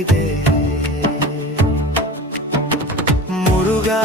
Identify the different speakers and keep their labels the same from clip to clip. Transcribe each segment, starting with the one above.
Speaker 1: ஒலிக்குதே முருகா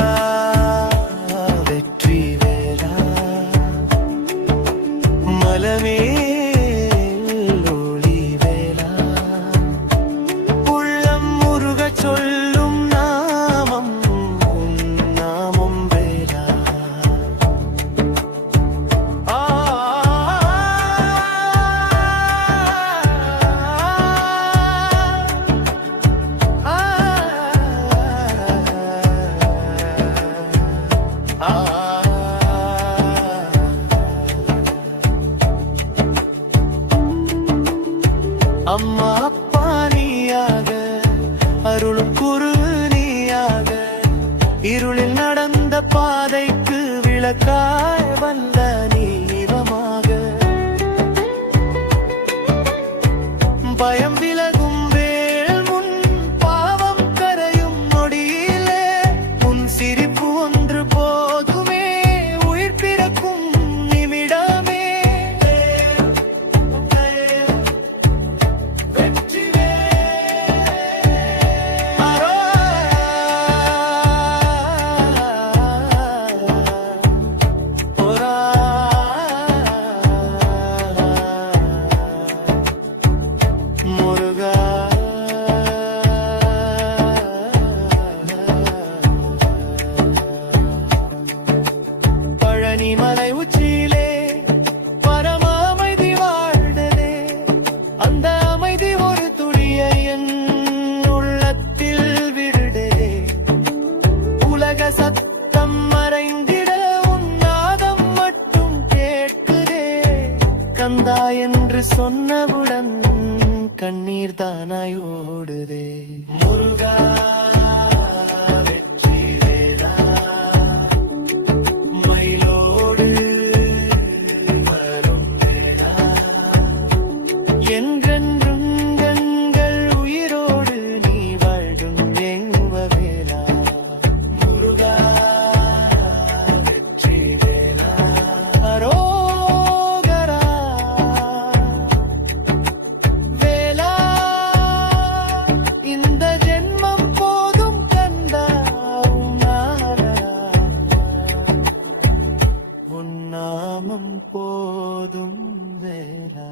Speaker 1: لك வந்தா என்று சொன்னவுடன் கண்ணீர் தானாய் ஓடுதே. நாமம் போதும் வேளா